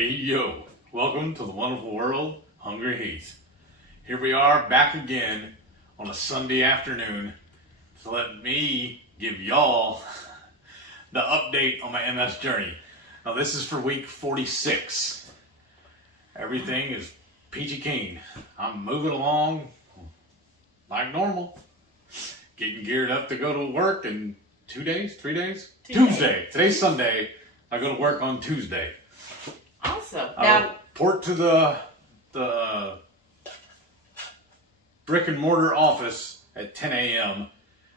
Hey yo, welcome to the wonderful world, HungryHeath. Here we are back again on a Sunday afternoon to let me give y'all the update on my MS journey. Now this is for week 46. Everything is peachy keen. I'm moving along like normal. Getting geared up to go to work in 2 days, 3 days? Tuesday. Today's Sunday. I go to work on Tuesday. Awesome. I report to the brick and mortar office at 10 a.m.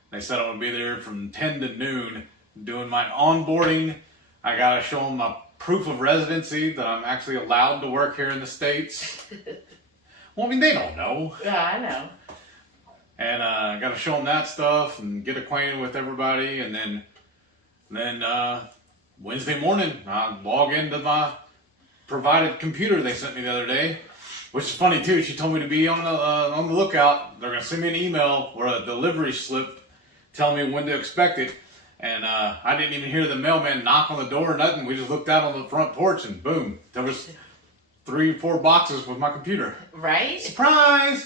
They said I'm going to be there from 10 to noon doing my onboarding. I got to show them my proof of residency that I'm actually allowed to work here in the States. Well, I mean, they don't know. Yeah, I know. And I got to show them that stuff and get acquainted with everybody. And then Wednesday morning, I log into my provided computer they sent me the other day, which is funny too. She told me to be on the lookout. They're gonna send me an email or a delivery slip telling me when to expect it. And I didn't even hear the mailman knock on the door or nothing. We just looked out on the front porch and boom, there was 3 or 4 boxes with my computer. Right? Surprise!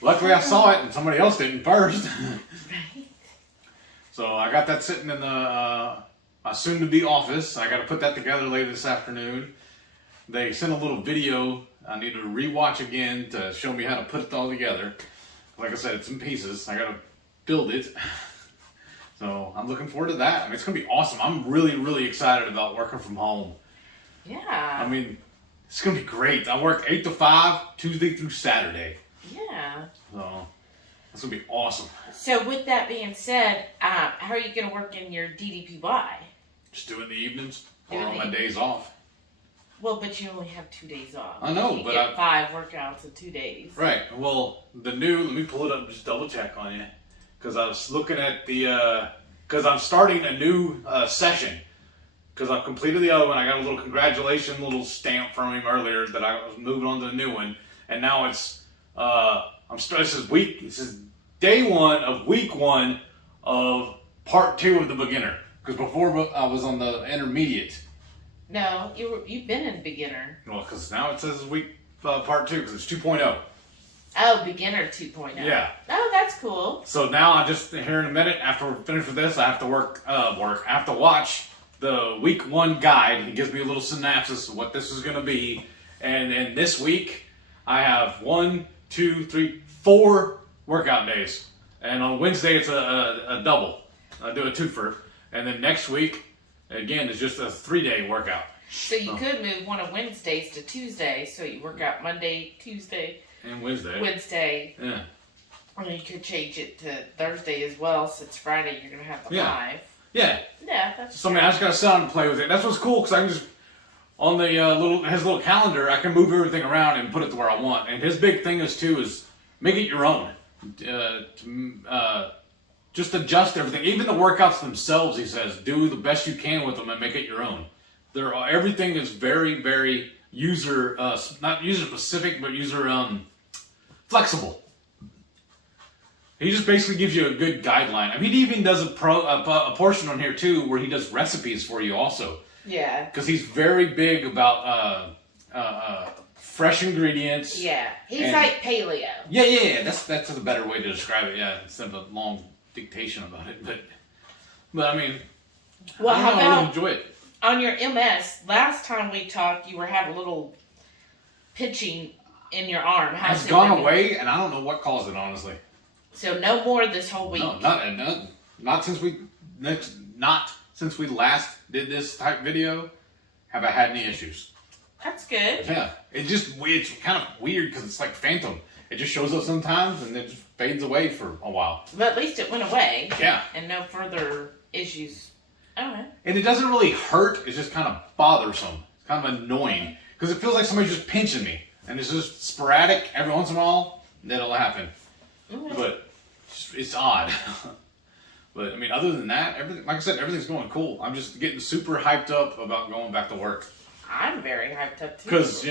Luckily I saw it and somebody else didn't first. Right. So I got that sitting in the soon-to-be office. I got to put that together later this afternoon. They sent a little video I need to rewatch again to show me how to put it all together. Like I said, it's in pieces. I got to build it. So I'm looking forward to that. I mean, it's going to be awesome. I'm really, really excited about working from home. Yeah. I mean, it's going to be great. I work 8 to 5, Tuesday through Saturday. Yeah. So it's going to be awesome. So with that being said, how are you going to work in your DDPY? Just do it in the evenings or on my days off. Well, but you only have 2 days off. I know, you but get 5 workouts in 2 days. Right. Well, let me pull it up and just double check on you. Because I was looking at because I'm starting a new session. Because I've completed the other one. I got a little congratulations, little stamp from him earlier that I was moving on to the new one. And now it's, this is day 1 of week 1 of part 2 of the beginner. Because before I was on the intermediate. No, you've been in beginner. Well, because now it says week part 2 because it's 2.0. Oh, beginner 2.0. Yeah. Oh, that's cool. So now I just here in a minute after we're finished with this, I have to I have to watch the week 1 guide. It gives me a little synopsis of what this is going to be. And then this week I have 1, 2, 3, 4 workout days. And on Wednesday it's a double. I do a twofer. And then next week, again, is just a 3-day workout. So you could move one of Wednesdays to Tuesday, so you work out Monday, Tuesday, and Wednesday. Yeah. Or you could change it to Thursday as well, since Friday you're going to have the 5. Yeah. Yeah, that's So I mean, I just got to sit down and play with it. That's what's cool, because I can just, on the his little calendar, I can move everything around and put it to where I want. And his big thing is make it your own. Just adjust everything. Even the workouts themselves, he says, do the best you can with them and make it your own. Everything is very, very user, not user specific, but user flexible. He just basically gives you a good guideline. I mean, he even does a portion on here too where he does recipes for you also. Yeah. Because he's very big about fresh ingredients. Yeah. He's like paleo. Yeah. That's a better way to describe it. Yeah, instead of a long dictation about it, but I mean, well, I really enjoy it. On your MS, last time we talked, you were having a little pinching in your arm. It's gone away, and I don't know what caused it, honestly. So no more this whole week. No, not since we last did this type video. Have I had any issues? That's good. Yeah, it's kind of weird because it's like phantom. It just shows up sometimes and it just fades away for a while. But at least it went away. Yeah. And no further issues. Okay. And it doesn't really hurt. It's just kind of bothersome. It's kind of annoying. Because it feels like somebody's just pinching me. And it's just sporadic. Every once in a while, that'll happen. Okay. But it's odd. But, I mean, other than that, everything, like I said, everything's going cool. I'm just getting super hyped up about going back to work. I'm very hyped up, too. Because,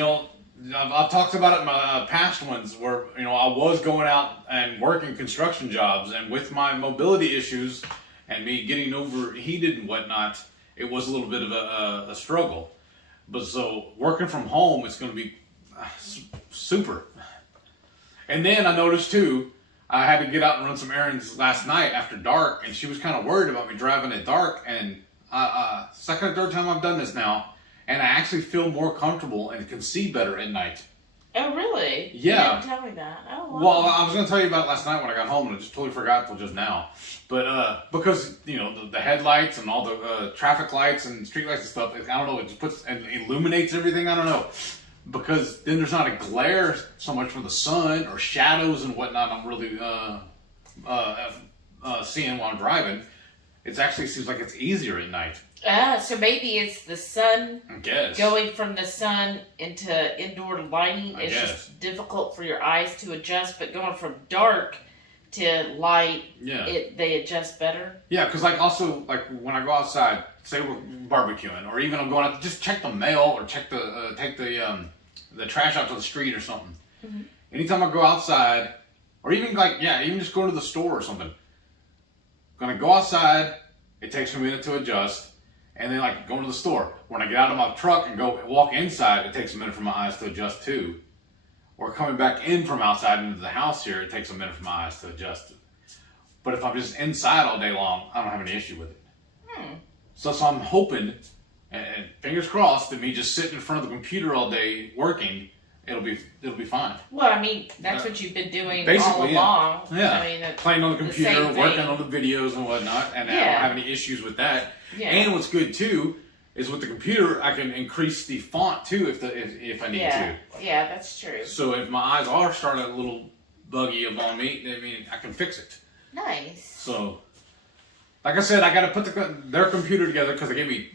I've talked about it in my past ones where, I was going out and working construction jobs, and with my mobility issues and me getting overheated and whatnot, it was a little bit of a struggle. But so working from home, it's going to be super. And then I noticed too, I had to get out and run some errands last night after dark, and she was kind of worried about me driving at dark. And second or third time I've done this now, and I actually feel more comfortable and can see better at night. Oh, really? Yeah. You didn't tell me that. Oh, wow. Well, I was going to tell you about it last night when I got home, and I just totally forgot till just now. But because, you know, the headlights and all the traffic lights and street lights and stuff, I don't know, it just puts and illuminates everything. I don't know. Because then there's not a glare so much from the sun or shadows and whatnot I'm really seeing while I'm driving. It actually seems like it's easier at night. So maybe it's the sun. I guess. Going from the sun into indoor lighting is just difficult for your eyes to adjust, but going from dark to light, they adjust better. Yeah, because like also like when I go outside, say we're barbecuing, or even I'm going out to just check the mail or check take the trash out to the street or something. Mm-hmm. Anytime I go outside, or even even just going to the store or something, gonna go outside. It takes a minute to adjust. And then like going to the store, when I get out of my truck and go walk inside, it takes a minute for my eyes to adjust too. Or coming back in from outside into the house here, it takes a minute for my eyes to adjust. But if I'm just inside all day long, I don't have any issue with it. So I'm hoping, and fingers crossed, that me just sitting in front of the computer all day working, it'll be fine. Well, I mean, that's what you've been doing basically, all along. Yeah. I mean, playing on the computer, working on the videos and whatnot, and I don't have any issues with that. Yeah. And what's good too is with the computer, I can increase the font too if I need to. Yeah, that's true. So if my eyes are starting a little buggy on me, I mean, I can fix it. Nice. So, like I said, I got to put their computer together because they gave me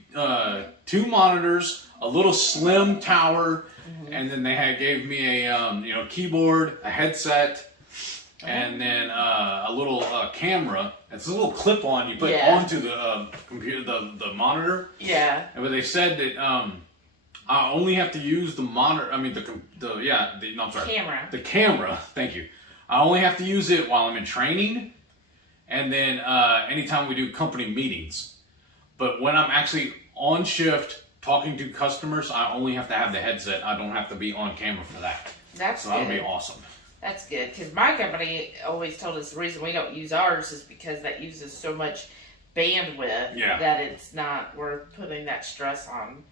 2 monitors, a little slim tower, and then they gave me a keyboard, a headset, and then a little camera. It's a little clip-on you put onto the computer, the monitor. Yeah. But they said that I only have to use the monitor. I mean camera. The camera. Thank you. I only have to use it while I'm in training, and then anytime we do company meetings. But when I'm actually on shift talking to customers, I only have to have the headset. I don't have to be on camera for that. That's good. That'll be awesome. That's good, because my company always told us the reason we don't use ours is because that uses so much bandwidth that it's not worth putting that stress on.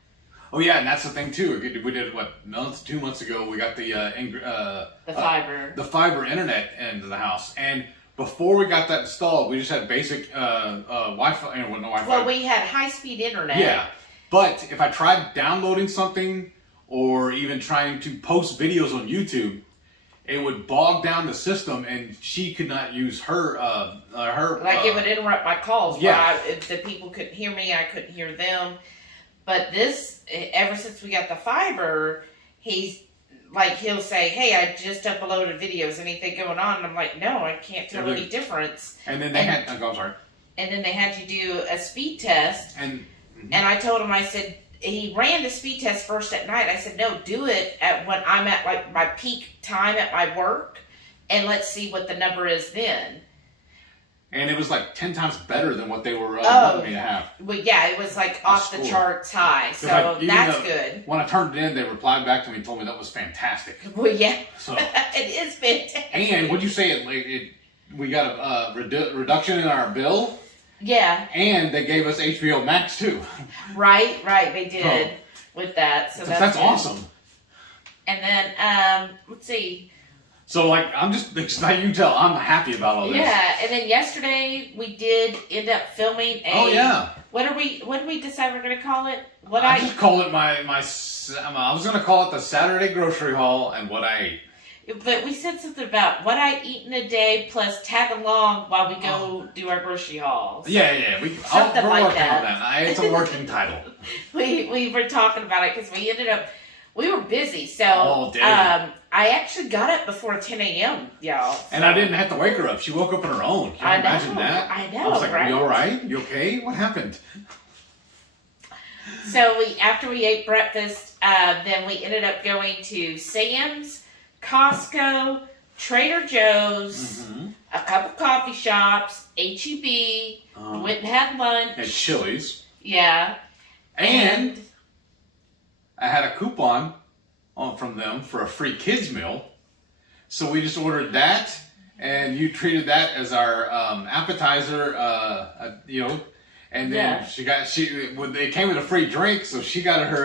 Oh yeah, and that's the thing too. We did 2 months ago. We got the fiber internet into the house, and before we got that installed, we just had basic Wi-Fi. No Wi-Fi. Well, we had high-speed internet. Yeah, but if I tried downloading something or even trying to post videos on YouTube, it would bog down the system, and she could not use her. It would interrupt my calls. Yeah. If the people couldn't hear me, I couldn't hear them. But ever since we got the fiber, he'll say, "Hey, I just uploaded videos. Anything going on?" And I'm like, "No, I can't tell any difference." And then I'm sorry. And then they had to do a speed test. And I told him, I said, he ran the speed test first at night. I said, no, do it when I'm at like my peak time at my work, and let's see what the number is then. And it was like 10 times better than what they were wanting me to have. Well, yeah, it was like off the charts high. So that's good. When I turned it in, they replied back to me and told me that was fantastic. Well, yeah, so it is fantastic. And would you say we got a reduction in our bill? Yeah. And they gave us HBO Max too. Right, they did with that. So that's awesome. And then let's see. So I'm just excited. You can tell I'm happy about all this. Yeah, and then yesterday we did end up filming what did we decide we're gonna call it? I just call it my I was gonna call it the Saturday grocery haul and what I ate. But we said something about what I eat in a day plus tag along while we go do our grocery hauls. Yeah. We're working on that. It's a working title. We were talking about it because we were busy. So all day. I actually got up before 10 a.m., y'all. So. And I didn't have to wake her up. She woke up on her own. Can you imagine that? I know, I was like, right? Are you all right? You okay? What happened? So after we ate breakfast, then we ended up going to Sam's, Costco, Trader Joe's, a couple coffee shops, H-E-B, went and had lunch. At Chili's. Yeah. And I had a coupon from them for a free kids meal. So we just ordered that, and you treated that as our appetizer, and then it came with a free drink, so she got her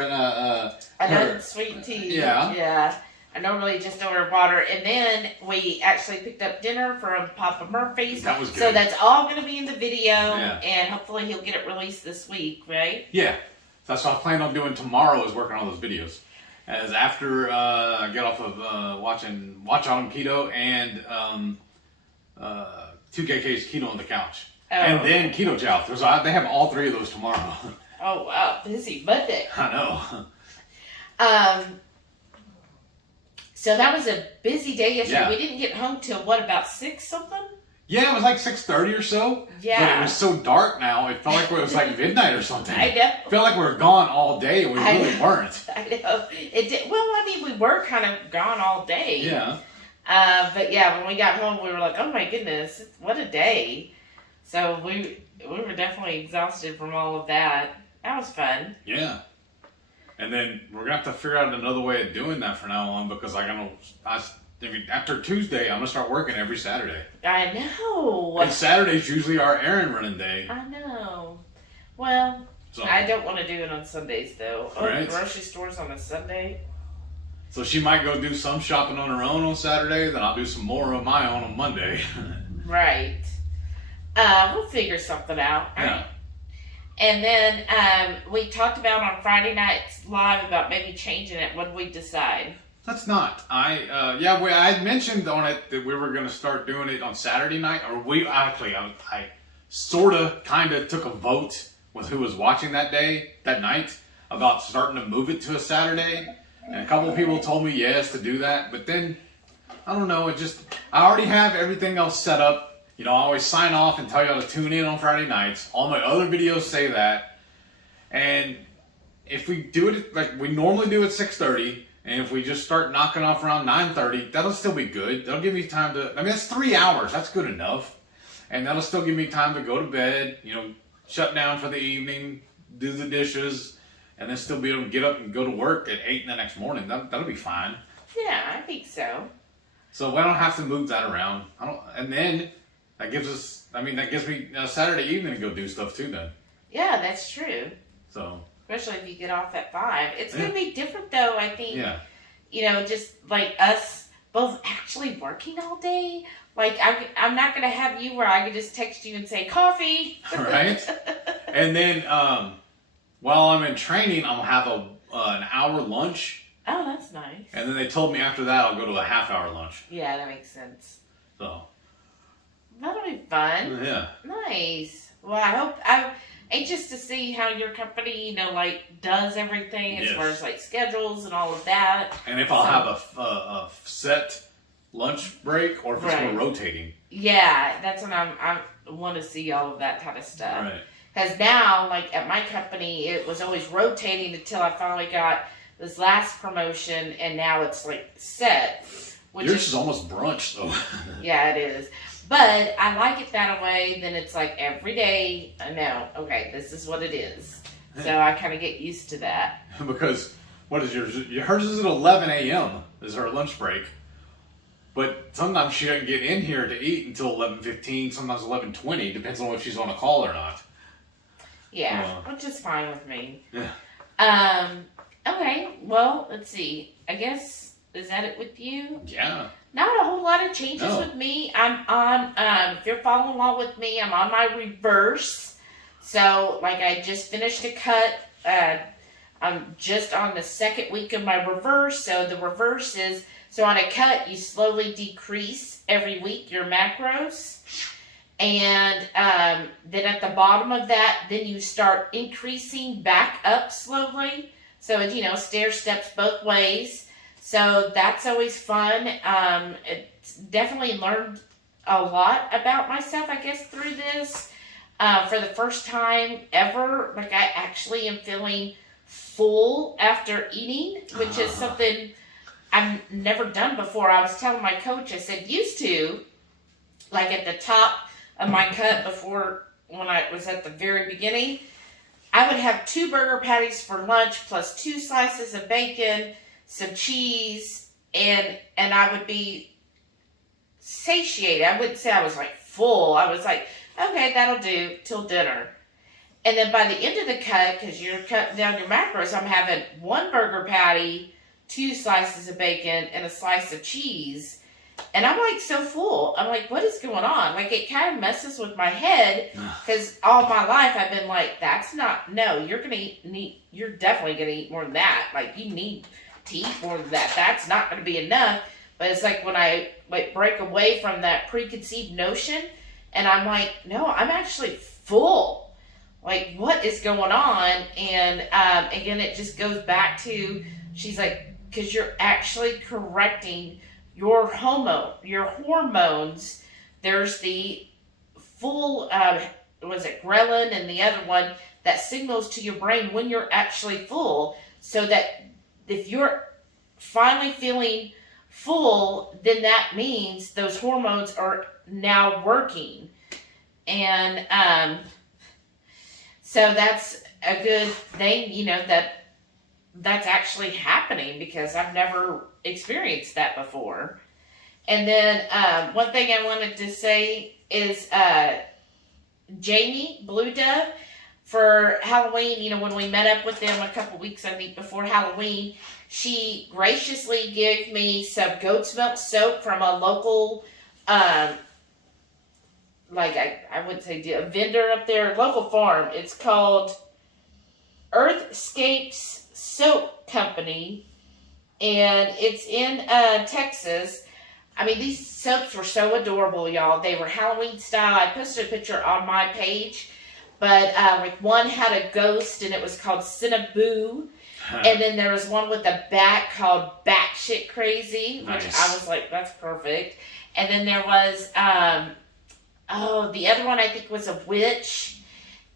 another sweet tea. Yeah. Yeah. I normally just order water, and then we actually picked up dinner from Papa Murphy's. That was good. So that's all going to be in the video, and hopefully he'll get it released this week, right? Yeah. That's what I plan on doing tomorrow, is working on those videos. As after I get off of Watch On Keto and 2KK's Keto on the Couch. Oh, and then Keto Chow. They have all three of those tomorrow. Oh, wow. Busy Monday. I know. So that was a busy day yesterday. Yeah. We didn't get home till, what, about 6 something? Yeah, it was like 6:30 or so. Yeah. But it was so dark now, it felt like it was like midnight or something. I know. It felt like we were gone all day, and we really weren't. I know. It did. Well, I mean, we were kind of gone all day. Yeah. But yeah, when we got home, we were like, oh my goodness, what a day. So we were definitely exhausted from all of that. That was fun. Yeah. And then we're going to have to figure out another way of doing that from now on, because after Tuesday, I'm going to start working every Saturday. I know. And Saturday's usually our errand running day. I know. Well, So, I don't want to do it on Sundays, though. Oh, right. Grocery stores on a Sunday. So she might go do some shopping on her own on Saturday, then I'll do some more on my own on Monday. Right. We'll figure something out. Yeah. Right? And then we talked about on Friday Night's Live about maybe changing it. What did we decide? That's not. I had mentioned on it that we were going to start doing it on Saturday night, or I sort of kind of took a vote with who was watching that night, about starting to move it to a Saturday. And a couple of people told me yes to do that, but then, I don't know, I already have everything else set up. I always sign off and tell y'all to tune in on Friday nights. All my other videos say that. And if we do it like we normally do at 6:30, and if we just start knocking off around 9:30, that'll still be good. That'll give me time that's 3 hours. That's good enough. And that'll still give me time to go to bed, shut down for the evening, do the dishes, and then still be able to get up and go to work at 8 the next morning. That'll be fine. Yeah, I think so. So I don't have to move that around. And then that gives me a Saturday evening to go do stuff too then. Yeah, that's true. So. Especially if you get off at 5. It's going to be different though, I think. Yeah. Just like us both actually working all day. Like, I'm not going to have you where I can just text you and say, coffee. Right. And then while I'm in training, I'll have an hour lunch. Oh, that's nice. And then they told me after that I'll go to a half-hour lunch. Yeah, that makes sense. So. That'll be fun. Yeah. Nice. Well, I'm anxious to see how your company, does everything as far as schedules and all of that. And if I'll have a set lunch break, or if it's more rotating. Yeah, that's what I want to see, all of that kind of stuff. Right. Because now, at my company, it was always rotating until I finally got this last promotion, and now it's set. Yours is almost brunch, though. Yeah, it is. But I like it that way. Then it's every day. I know. Okay, this is what it is. So I kind of get used to that. Because what is yours? Hers is at 11 a.m. is her lunch break. But sometimes she doesn't get in here to eat until 11:15. Sometimes 11:20. Depends on if she's on a call or not. Yeah, which is fine with me. Yeah. Okay. Well, let's see. I guess is that it with you? Yeah. Not a whole lot of changes with me. I'm on, if you're following along with me, I'm on my reverse. So, I just finished a cut. I'm just on the second week of my reverse. So, the reverse is, on a cut, you slowly decrease every week your macros. And then at the bottom of that, then you start increasing back up slowly. So, stair steps both ways. So that's always fun. It's definitely learned a lot about myself, I guess, through this. For the first time ever, I actually am feeling full after eating, which is something I've never done before. I was telling my coach, I said, used to, at the top of my cut before, when I was at the very beginning, I would have 2 burger patties for lunch plus 2 slices of bacon, some cheese, and I would be satiated. I wouldn't say I was like full. I was like, okay, that'll do till dinner. And then by the end of the cut, because you're cutting down your macros, I'm having 1 burger patty, 2 slices of bacon, and a slice of cheese. And I'm like so full. I'm like, what is going on? Like, it kind of messes with my head, because all my life I've been like, that's not, no, you're going to you're definitely going to eat more than that. Like, you need to eat more than that. That's not going to be enough. But it's like when I like break away from that preconceived notion, and I'm like, no, I'm actually full. Like, what is going on? And again, it just goes back to, she's like, because you're actually correcting your hormones. There's the full, was it ghrelin, and the other one that signals to your brain when you're actually full, so that if you're finally feeling full, then that means those hormones are now working. And so that's a good thing, you know, that's actually happening, because I've never experienced that before. And then one thing I wanted to say is Jamie, Blue Dove, for Halloween, you know, when we met up with them a couple weeks, I think, before Halloween, she graciously gave me some goat's milk soap from a local, like I wouldn't say a vendor up there, local farm. It's called Earthscapes Soap Company, and it's in Texas. I mean, these soaps were so adorable, y'all. They were Halloween style. I posted a picture on my page, but like one had a ghost, and it was called Cinnaboo. And then there was one with a bat called Batshit Crazy, which I was like, that's perfect. And then there was, the other one I think was a witch,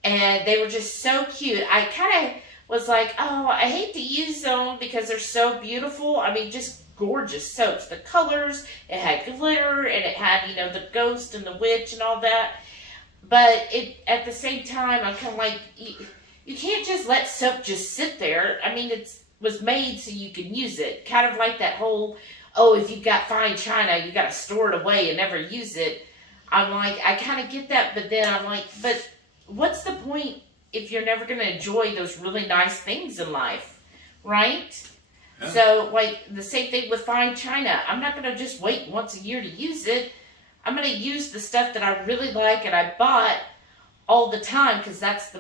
and they were just so cute. I kind of was like, oh, I hate to use them because they're so beautiful. I mean, just gorgeous soaps. The colors, it had glitter, and it had, you know, the ghost and the witch and all that. But it, at the same time, I'm kind of like, you can't just let soap just sit there. I mean, it was made so you can use it. Kind of like that whole, oh, if you've got fine china, you got to store it away and never use it. I'm like, I kind of get that, but then I'm like, but what's the point if you're never going to enjoy those really nice things in life, right? Yeah. So, like, the same thing with fine china. I'm not going to just wait once a year to use it. I'm going to use the stuff that I really like and I bought all the time, because that's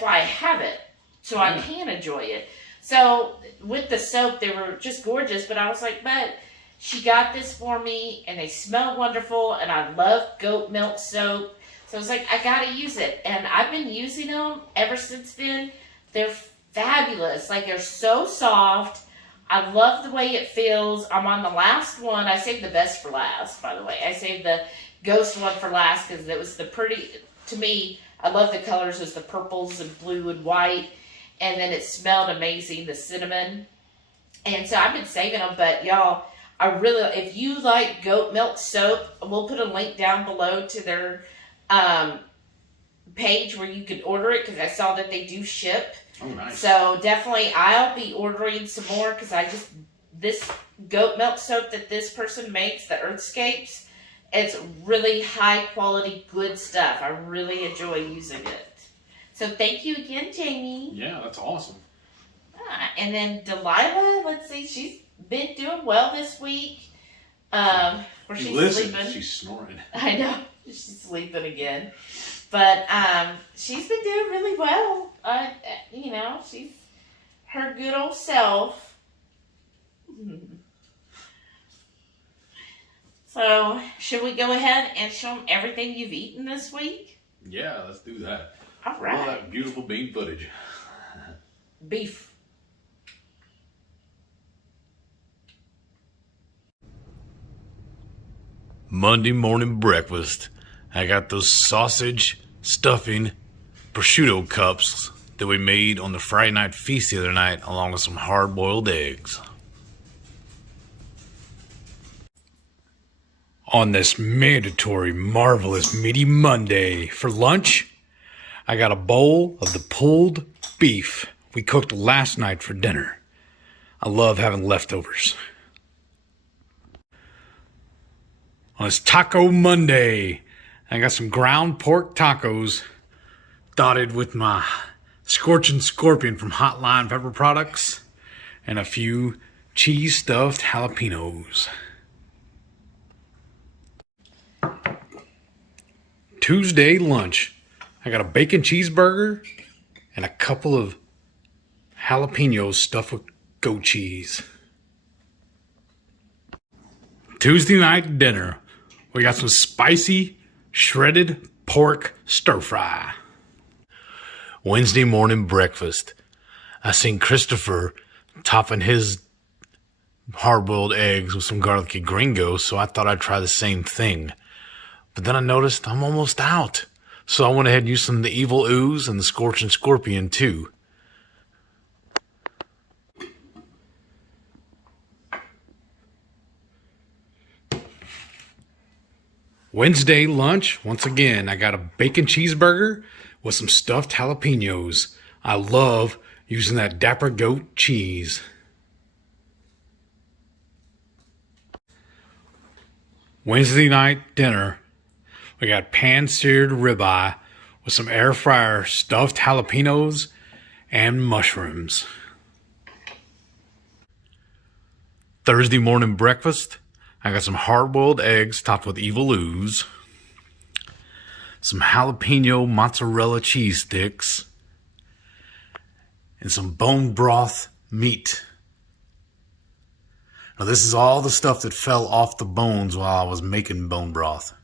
why I have it, so I can enjoy it. So with the soap, they were just gorgeous, but I was like, but she got this for me, and they smell wonderful, and I love goat milk soap. So I was like, I gotta use it. And I've been using them ever since then. They're fabulous. Like, they're so soft. I love the way it feels. I'm on the last one. I saved the best for last, by the way. I saved the ghost one for last because it was the pretty, to me, I love the colors. It was the purples and blue and white. And then it smelled amazing, the cinnamon. And so I've been saving them, but y'all, I really, if you like goat milk soap, we'll put a link down below to their page where you can order it, because I saw that they do ship. Oh, nice. So definitely I'll be ordering some more, because this goat milk soap that this person makes, the Earthscapes, it's really high quality, good stuff. I really enjoy using it. So thank you again, Jamie. Yeah, that's awesome. And then Delilah, let's see, she's been doing well this week. She's sleeping. She's snoring. I know, she's sleeping again. But she's been doing really well. You know, she's her good old self. So, should we go ahead and show them everything you've eaten this week? Yeah, let's do that. All right. All that beautiful bean footage. Beef. Monday morning breakfast. I got those sausage, stuffing, prosciutto cups that we made on the Friday night feast the other night, along with some hard-boiled eggs. On this mandatory, marvelous, meaty Monday, for lunch, I got a bowl of the pulled beef we cooked last night for dinner. I love having leftovers. On this Taco Monday, I got some ground pork tacos dotted with my Scorching Scorpion from Hotline Pepper Products and a few cheese stuffed jalapenos. Tuesday lunch, I got a bacon cheeseburger and a couple of jalapenos stuffed with goat cheese. Tuesday night dinner, we got some spicy shredded pork stir fry. Wednesday morning breakfast, I seen Christopher topping his hard-boiled eggs with some garlicky gringo, so I thought I'd try the same thing. But then I noticed I'm almost out, so I went ahead and used some of the Evil Ooze and the Scorching Scorpion too. Wednesday lunch, once again, I got a bacon cheeseburger with some stuffed jalapenos. I love using that Dapper Goat cheese. Wednesday night dinner, we got pan-seared ribeye with some air fryer stuffed jalapenos and mushrooms. Thursday morning breakfast, I got some hard-boiled eggs topped with Evil Ooze, some jalapeno mozzarella cheese sticks, and some bone broth meat. Now this is all the stuff that fell off the bones while I was making bone broth.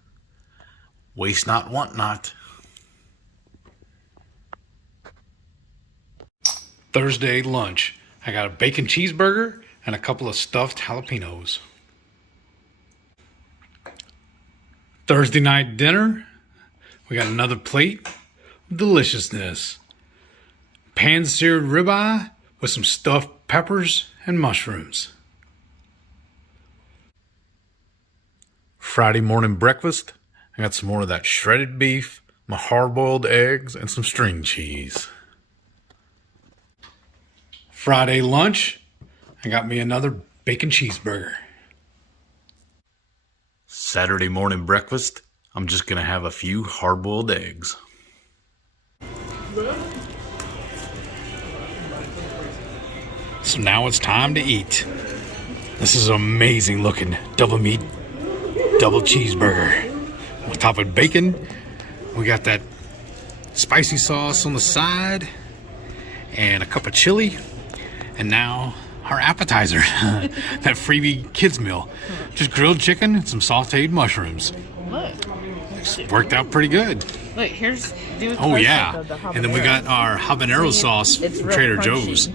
Waste not, want not. Thursday lunch, I got a bacon cheeseburger and a couple of stuffed jalapenos. Thursday night dinner, we got another plate of deliciousness. Pan-seared ribeye with some stuffed peppers and mushrooms. Friday morning breakfast, I got some more of that shredded beef, my hard-boiled eggs, and some string cheese. Friday lunch, I got me another bacon cheeseburger. Saturday morning breakfast, I'm just going to have a few hard-boiled eggs. So now it's time to eat. This is an amazing looking double meat, double cheeseburger. On top of bacon, we got that spicy sauce on the side and a cup of chili. And now our appetizer, that freebie kids meal. Just grilled chicken and some sauteed mushrooms. Look. It's worked out pretty good. Look, here's... Oh yeah, and then we got our habanero sauce from Trader Joe's.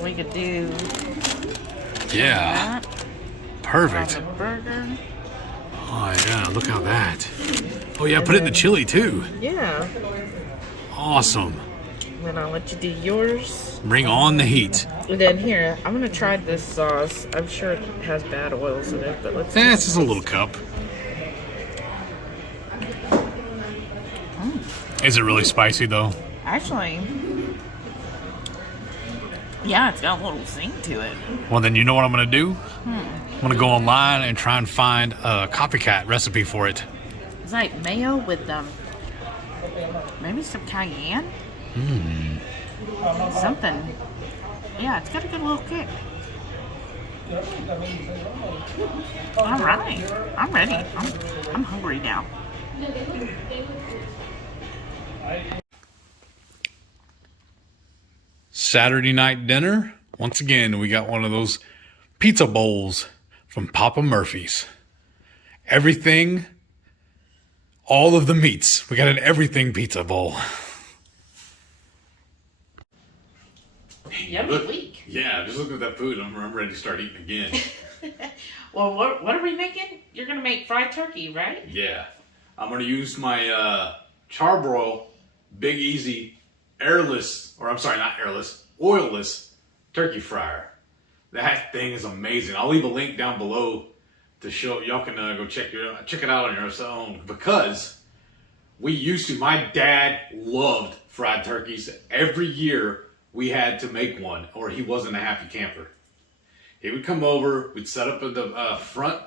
We could do... Yeah. Perfect. Burger. Oh yeah, look how that. Oh yeah, put it in the chili too. Yeah. Awesome. Then I'll let you do yours. Bring on the heat. And then here, I'm gonna try this sauce. I'm sure it has bad oils in it, but let's see. It's just a little cup. Is it really spicy though? Actually, yeah, it's got a little zing to it. Well then you know what I'm gonna do? I'm gonna go online and try and find a copycat recipe for it. It's like mayo with maybe some cayenne. Something. Yeah, it's got a good little kick. All right, I'm ready. I'm hungry now. Saturday night dinner. Once again, we got one of those pizza bowls from Papa Murphy's. Everything, all of the meats. We got an everything pizza bowl. Yummy week. Yeah, just looking at that food, I'm ready to start eating again. Well, what are we making? You're gonna make fried turkey, right? Yeah. I'm going to use my Char-Broil Big Easy airless, or I'm sorry, not airless, oilless turkey fryer. That thing is amazing. I'll leave a link down below to show y'all can go check it out on your own, because we used to. My dad loved fried turkeys. Every year we had to make one, or he wasn't a happy camper. He would come over. We'd set up at the front,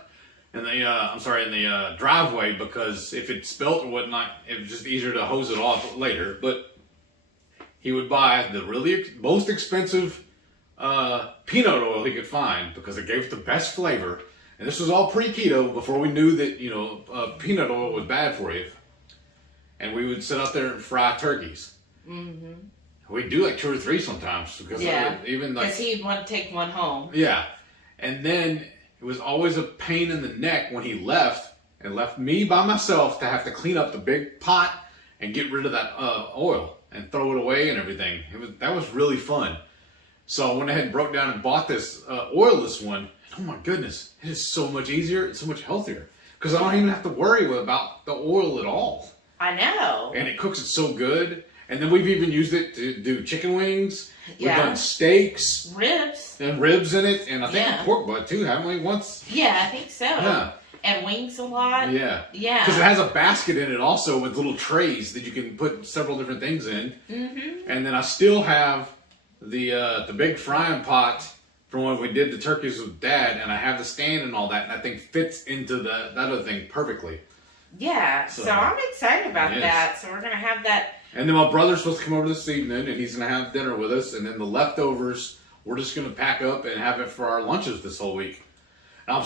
in the driveway, because if it spilt or whatnot, it was just easier to hose it off later. But he would buy the most expensive peanut oil he could find, because it gave it the best flavor. And this was all pre-keto, before we knew that peanut oil was bad for you. And we would sit out there and fry turkeys. Mm-hmm. We'd do like 2 or 3 sometimes, because because he'd want to take one home. Yeah, and then it was always a pain in the neck when he left me by myself to have to clean up the big pot and get rid of that oil and throw it away and everything. That was really fun. So I went ahead and broke down and bought this oilless one. Oh my goodness, it is so much easier. It's so much healthier, because I don't even have to worry about the oil at all. I know. And it cooks it so good. And then we've even used it to do chicken wings. We've done steaks. Ribs. And ribs in it. And I think pork butt too, haven't we, once? Yeah, I think so. Yeah. And wings a lot. Yeah. Yeah. Because it has a basket in it also with little trays that you can put several different things in. Mm-hmm. And then I still have the big frying pot from when we did the turkeys with Dad. And I have the stand and all that. And that thing fits into that other thing perfectly. Yeah. So I'm excited about that. So we're going to have that. And then my brother's supposed to come over this evening, and he's going to have dinner with us. And then the leftovers, we're just going to pack up and have it for our lunches this whole week. And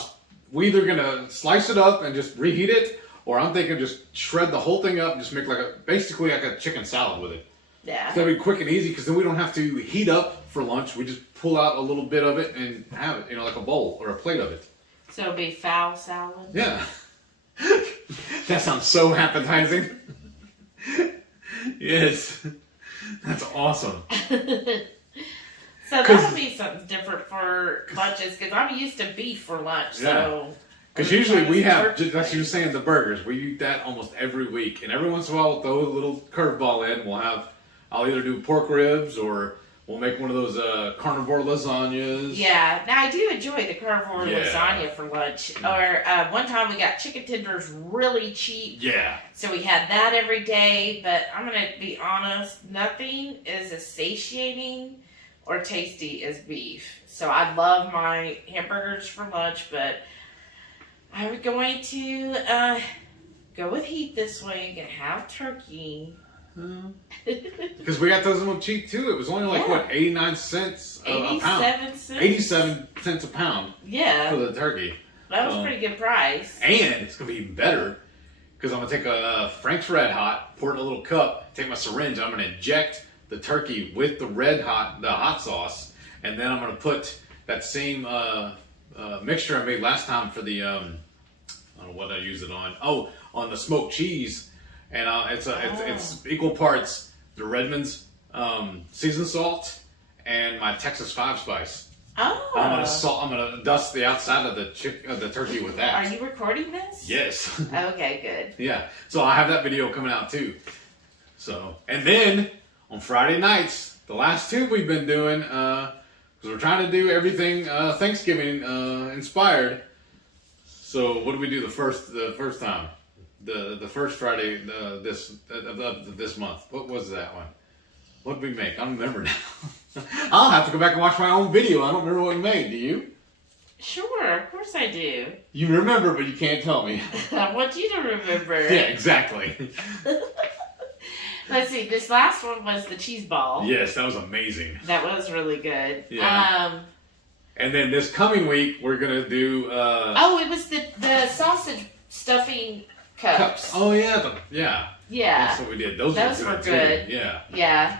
we either going to slice it up and just reheat it, or I'm thinking just shred the whole thing up and just make basically like a chicken salad with it. Yeah. So that'll be quick and easy, because then we don't have to heat up for lunch. We just pull out a little bit of it and have it, like a bowl or a plate of it. So it'll be fowl salad? Yeah. That sounds so appetizing. Yes, that's awesome. So that'll be something different for lunches, because I'm used to beef for lunch. So because usually we have, like you were saying, the burgers. We eat that almost every week, and every once in a while we'll throw a little curveball in. I'll either do pork ribs, or we'll make one of those carnivore lasagnas. Yeah, now I do enjoy the carnivore lasagna for lunch. Or one time we got chicken tenders really cheap. Yeah. So we had that every day. But I'm going to be honest, nothing is as satiating or tasty as beef. So I love my hamburgers for lunch, but I'm going to go with Heath this week and have turkey. Because we got those little cheap too. It was only like 89 cents a pound. 87 cents a pound. Yeah. For the turkey. That was a pretty good price. And it's gonna be even better, because I'm gonna take a Frank's Red Hot, pour it in a little cup, take my syringe, I'm gonna inject the turkey with the hot sauce, and then I'm gonna put that same mixture I made last time for the I don't know what I use it on. Oh, on the smoked cheese. And it's equal parts the Redmond's seasoned salt and my Texas 5 spice. Oh. I'm gonna dust the outside of the turkey with that. Are you recording this? Yes. Okay, good. Yeah. So I have that video coming out too. So, and then on Friday nights, the last 2 we've been doing, because we're trying to do everything Thanksgiving inspired. So what did we do the first time? The first Friday this month. What was that one? What did we make? I don't remember now. I'll have to go back and watch my own video. I don't remember what we made. Do you? Sure, of course I do. You remember, but you can't tell me. I want you to remember. Yeah, exactly. Let's see. This last one was the cheese ball. Yes, that was amazing. That was really good. Yeah. And then this coming week, we're gonna do. It was the sausage stuffing cups. Oh yeah, yeah. Yes. That's what we did. Those were good. Yeah. Yeah.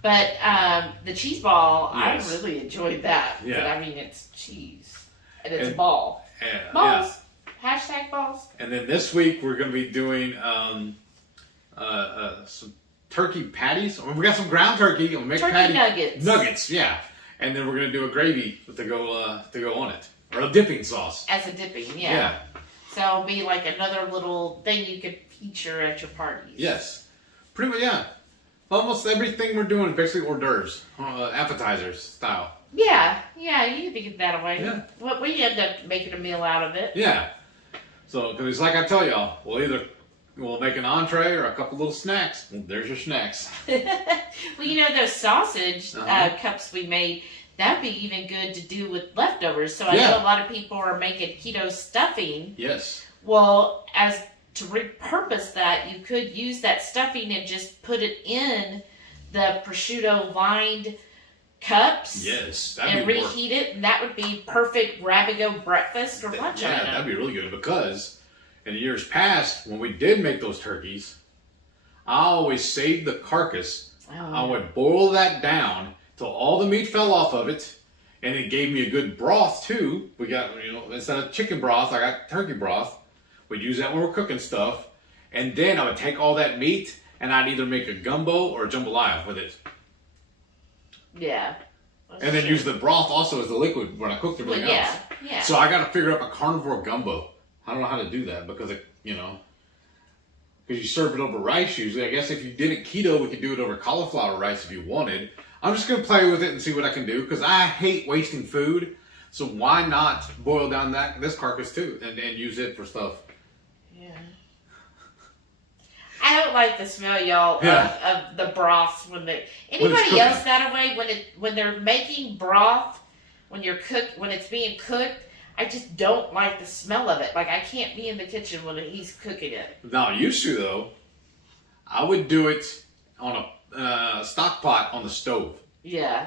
But the cheese ball, yes. I really enjoyed that. Yeah. But I mean, it's cheese. And it's ball. Balls. Yeah. # balls. And then this week, we're going to be doing some turkey patties. We got some ground turkey. We'll make turkey nuggets. Nuggets, yeah. And then we're going to do a gravy to go on it. Or a dipping sauce. As a dipping, yeah. So it'll be like another little thing you could feature at your parties. Yes. Pretty much, yeah. Almost everything we're doing is basically hors d'oeuvres, appetizers style. Yeah, you can get that away. Yeah. We end up making a meal out of it. Yeah. So, because like I tell y'all, we'll either we'll make an entree or a couple little snacks. Well, there's your snacks. Well, you know those sausage cups we made. That'd be even good to do with leftovers. So I know a lot of people are making keto stuffing. Yes. Well, as to repurpose that, you could use that stuffing and just put it in the prosciutto lined cups. Yes, and reheat it, and that would be perfect grab-and-go breakfast or lunch item. Yeah, that'd be really good because in years past, when we did make those turkeys, I always saved the carcass. I would boil that down till all the meat fell off of it, and it gave me a good broth too. We got, instead of chicken broth, I got turkey broth. We'd use that when we're cooking stuff, and then I would take all that meat and I'd either make a gumbo or a jambalaya with it. Yeah. And then use the broth also as the liquid when I cooked everything else. Yeah. So I got to figure out a carnivore gumbo. I don't know how to do that because because you serve it over rice usually. I guess if you did it keto, we could do it over cauliflower rice if you wanted. I'm just going to play with it and see what I can do because I hate wasting food. So why not boil down this carcass too and use it for stuff? Yeah. I don't like the smell, y'all, of the broths anybody else that way when they're making broth when it's being cooked. I just don't like the smell of it. Like I can't be in the kitchen when he's cooking it. Now, used to though, I would do it on a stock pot on the stove. Yeah.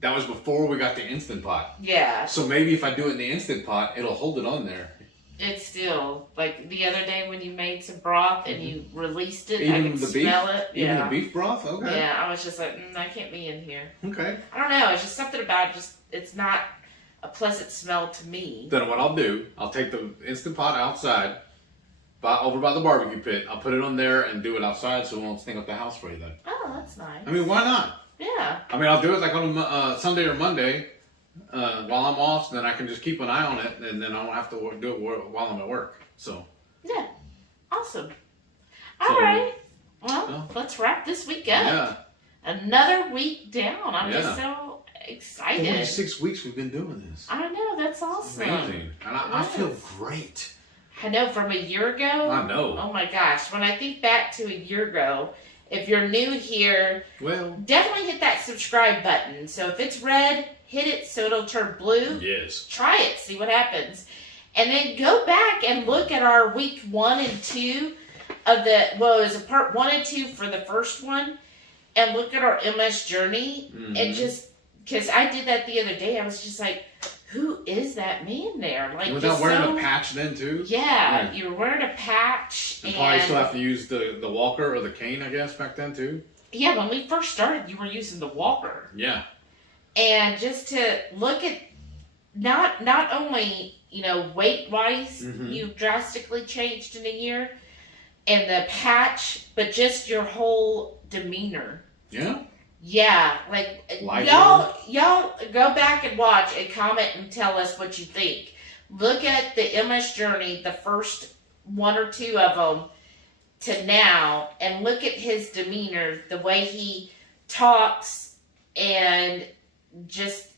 That was before we got the Instant Pot. Yeah. So maybe if I do it in the Instant Pot, it'll hold it on there. It's still, like the other day when you made some broth and you released it, Even I could the smell beef? it. Even the beef broth? Okay. Yeah, I was just like, I can't be in here. Okay. I don't know, it's just something about it, it's not a pleasant smell to me. Then what I'll do, I'll take the Instant Pot outside, over by the barbecue pit. I'll put it on there and do it outside so it won't stink up the house for you then. Oh, that's nice. I mean, why not? Yeah. I mean, I'll do it like on a Sunday or Monday while I'm off, so then I can just keep an eye on it, and then I don't have to do it while I'm at work. So. Yeah. Awesome. All right. Well, let's wrap this week up. Yeah. Another week down. I'm just so excited. Only 6 weeks we've been doing this. I know. That's awesome. Amazing. And I feel great. I know, from a year ago. I know. Oh my gosh. When I think back to a year ago, if you're new here, definitely hit that subscribe button. So if it's red, hit it so it'll turn blue. Yes. Try it, see what happens. And then go back and look at our week 1 and 2 of it was a part 1 and 2 for the first one. And look at our MS journey. Mm-hmm. And just, because I did that the other day, I was just like, who is that man there? Like, was that wearing a patch then too? Yeah, you were wearing a patch. And probably still have to use the walker or the cane, I guess, back then too. Yeah, when we first started, you were using the walker. Yeah. And just to look at not only, weight wise, you drastically changed in a year, and the patch, but just your whole demeanor. Yeah. Yeah, like y'all go back and watch and comment and tell us what you think. Look at the MS journey, the first 1 or 2 of them to now, and look at his demeanor, the way he talks, and just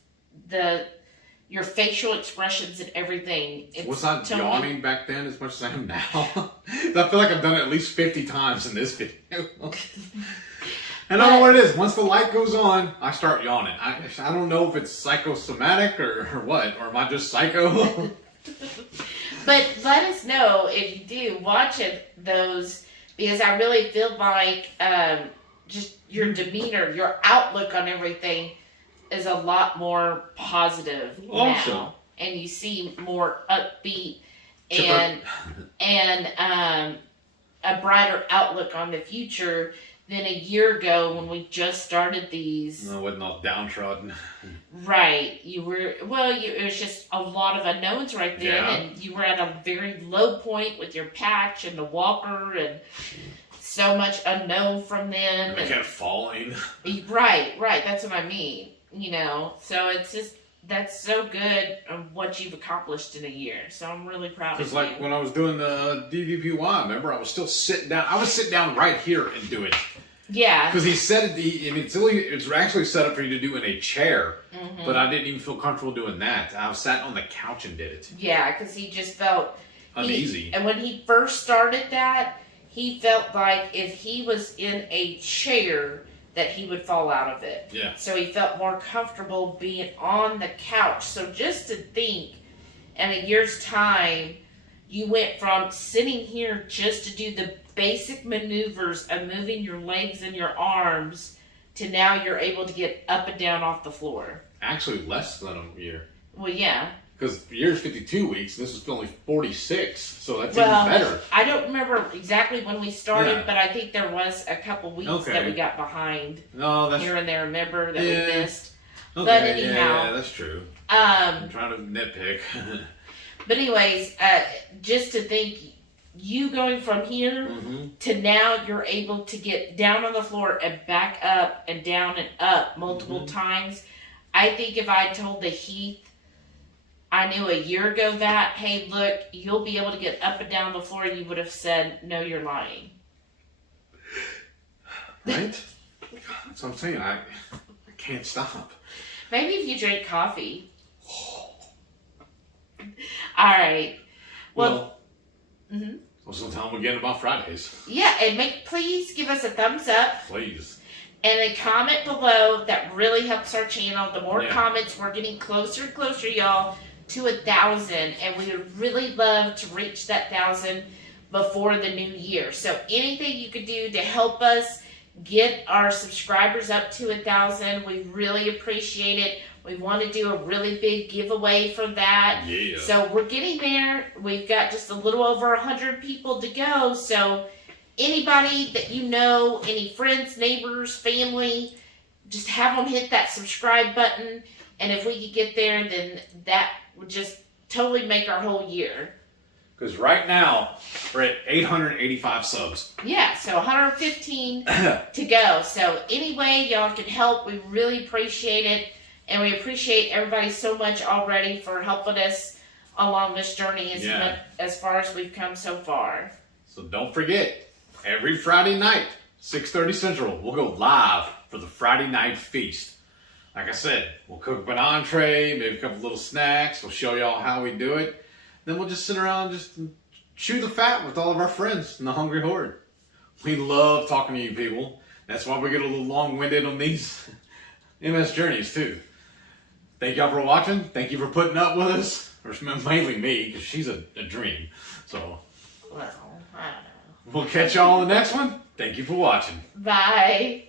your facial expressions and everything. Was I yawning back then as much as I am now? I feel like I've done it at least 50 times in this video. And I don't know what it is. Once the light goes on, I start yawning. I don't know if it's psychosomatic or what, or am I just psycho? But let us know if you do watch those, because I really feel like just your demeanor, your outlook on everything is a lot more positive now, and you seem more upbeat and a brighter outlook on the future than a year ago when we just started these. No, I wasn't all downtrodden. Right. You were, it was just a lot of unknowns right then, and you were at a very low point with your patch and the walker, and so much unknown from then. And I kept falling. Right. That's what I mean. So it's just, that's so good of what you've accomplished in a year. So I'm really proud of you. Because like when I was doing the DVPY, remember, I was still sitting down. I would sit down right here and do it. Yeah. Because he said it's actually set up for you to do in a chair, but I didn't even feel comfortable doing that. I sat on the couch and did it. Yeah, because he just felt uneasy. And when he first started that, he felt like if he was in a chair that he would fall out of it. Yeah. So he felt more comfortable being on the couch. So just to think, in a year's time, you went from sitting here just to do the basic maneuvers of moving your legs and your arms to now you're able to get up and down off the floor. Actually, less than a year. Well, yeah. Because the year's 52 weeks, this is only 46, so that's Well, even better. I don't remember exactly when we started, Yeah. but I think there was a couple weeks that we got behind No, that's here and there. Remember that we missed. okay. But anyhow, yeah, that's true. I'm trying to nitpick. But anyways, just to think, you going from here to now, you're able to get down on the floor and back up and down and up multiple times. I think if I told the Heath, I knew a year ago that, hey, look, you'll be able to get up and down the floor, you would have said, no, you're lying. Right? That's what I'm saying. I can't stop. Maybe if you drink coffee. All right. Well, So tell them again about Fridays. yeah, and please give us a thumbs up. Please. And a comment below. That really helps our channel. The more comments, we're getting closer and closer, y'all, to 1,000. And we would really love to reach that 1,000 before the new year. So anything you could do to help us get our subscribers up to 1,000, we really appreciate it. We want to do a really big giveaway for that. Yeah. So we're getting there. We've got just a little over 100 people to go. So anybody that you know, any friends, neighbors, family, just have them hit that subscribe button. And if we could get there, then that would just totally make our whole year. Because right now, we're at 885 subs. Yeah, so 115 to go. So anyway, y'all can help. We really appreciate it. And we appreciate everybody so much already for helping us along this journey as far as we've come so far. So don't forget, every Friday night, 6:30 Central, we'll go live for the Friday night feast. Like I said, we'll cook up an entree, maybe a couple little snacks. We'll show y'all how we do it. Then we'll just sit around and just chew the fat with all of our friends in the Hungry Horde. We love talking to you people. That's why we get a little long-winded on these MS journeys too. Thank y'all for watching. Thank you for putting up with us. Or mainly me, because she's a dream. So, Well, I don't know. we'll catch y'all on the next one. Thank you for watching. Bye.